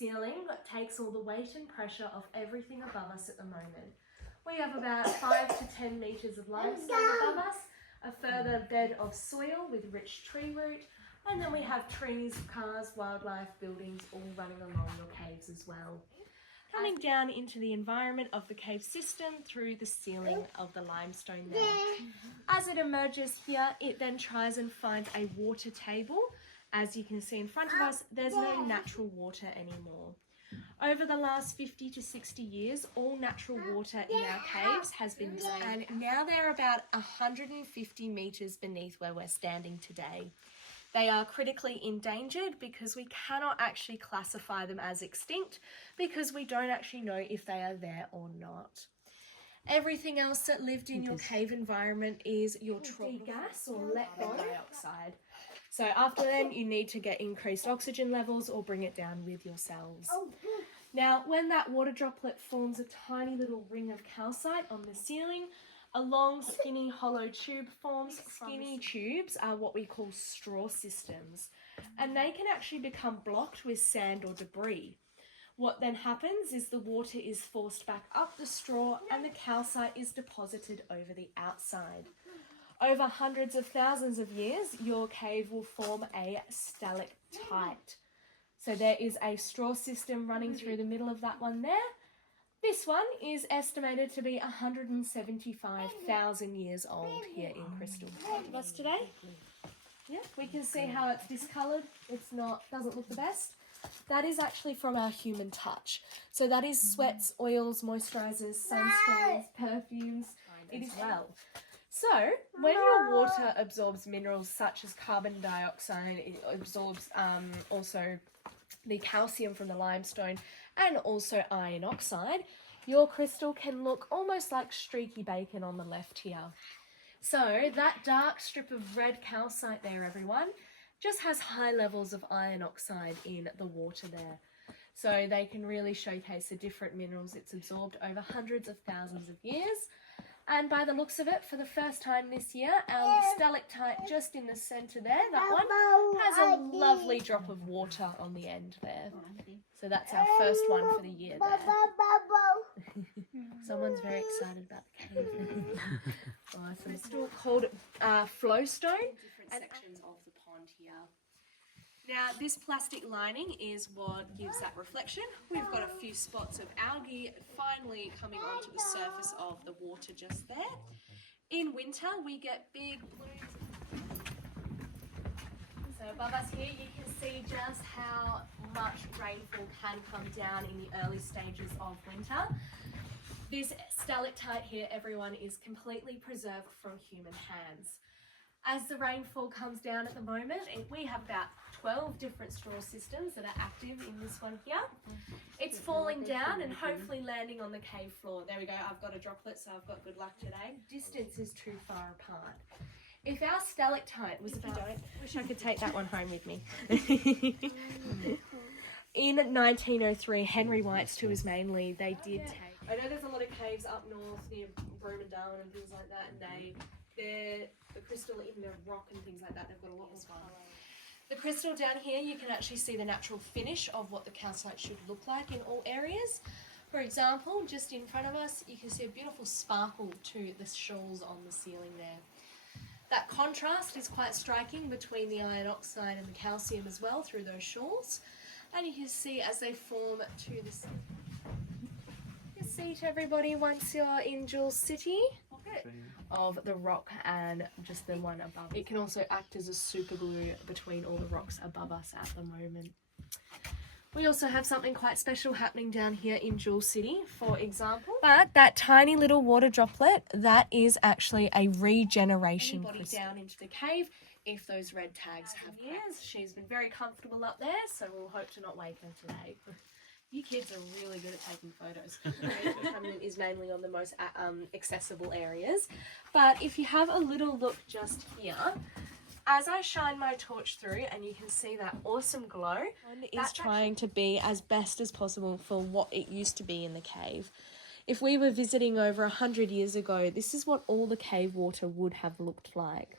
ceiling takes all the weight and pressure of everything above us at the moment. We have about 5 to 10 metres of limestone above us, a further bed of soil with rich tree root, and then we have trees, cars, wildlife, buildings all running along your caves as well. Coming down into the environment of the cave system through the ceiling of the limestone there. As it emerges here, it then tries and finds a water table. As you can see in front of us, there's no natural water anymore. Over the last 50 to 60 years, all natural water in our caves has been drained, and now they're about 150 metres beneath where we're standing today. They are critically endangered because we cannot actually classify them as extinct because we don't actually know if they are there or not. Everything else that lived in your cave environment is your gas or let go dioxide. So after then, you need to get increased oxygen levels or bring it down with yourselves. Now, when that water droplet forms a tiny little ring of calcite on the ceiling, a long, skinny, hollow tube forms. Skinny tubes are what we call straw systems, and they can actually become blocked with sand or debris. What then happens is the water is forced back up the straw and the calcite is deposited over the outside. Over hundreds of thousands of years, your cave will form a stalactite. So there is a straw system running through the middle of that one there. This one is estimated to be 175,000 years old here in Crystal. To us today. Yeah, we can see how it's discoloured. It's doesn't look the best. That is actually from our human touch. So that is sweats, oils, moisturisers, sunscreens, perfumes, it as well. So when your water absorbs minerals such as carbon dioxide, it absorbs also the calcium from the limestone and also iron oxide, your crystal can look almost like streaky bacon on the left here. So that dark strip of red calcite there, everyone, just has high levels of iron oxide in the water there. So they can really showcase the different minerals it's absorbed over hundreds of thousands of years. And by the looks of it, for the first time this year, our stalactite just in the centre there, that one, has a lovely drop of water on the end there. So that's our first one for the year there. Someone's very excited about the cave. Awesome. It's still called flowstone. Different sections of the pond here. Now, this plastic lining is what gives that reflection. We've got a few spots of algae finally coming onto the surface of the water just there. In winter, we get big blooms. So above us here, you can see just how much rainfall can come down in the early stages of winter. This stalactite here, everyone, is completely preserved from human hands. As the rainfall comes down at the moment, we have about 12 different straw systems that are active in this one here. It's falling down and hopefully landing on the cave floor. There we go, I've got a droplet, so I've got good luck today. Distance is too far apart. If our stalactite was about... Wish I could take that one home with me. In 1903, Henry White's to Tasmania, they did take... I know there's a lot of caves up north near Broome and Darwin and things like that, and they're the crystal, even the rock and things like that, they've got a lot more colour. The crystal down here, you can actually see the natural finish of what the calcite should look like in all areas. For example, just in front of us, you can see a beautiful sparkle to the shawls on the ceiling there. That contrast is quite striking between the iron oxide and the calcium as well through those shawls. And you can see as they form to the ceiling. You see to everybody once you're in Jules City of the rock and just the one above. It can also act as a super glue between all the rocks above us at the moment. We also have something quite special happening down here in Jules City, for example. But that tiny little water droplet, that is actually a regeneration crystal. Down into the cave if those red tags have cracked. She's been very comfortable up there, so we'll hope to not wake her today. You kids are really good at taking photos. It is mainly on the most accessible areas. But if you have a little look just here, as I shine my torch through and you can see that awesome glow, it's trying to be as best as possible for what it used to be in the cave. If we were visiting over 100 years ago, this is what all the cave water would have looked like.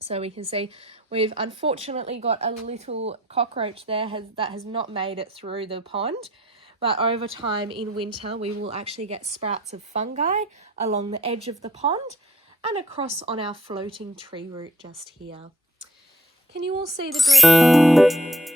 So we can see we've unfortunately got a little cockroach there that has not made it through the pond. But over time in winter, we will actually get sprouts of fungi along the edge of the pond and across on our floating tree root just here. Can you all see the green?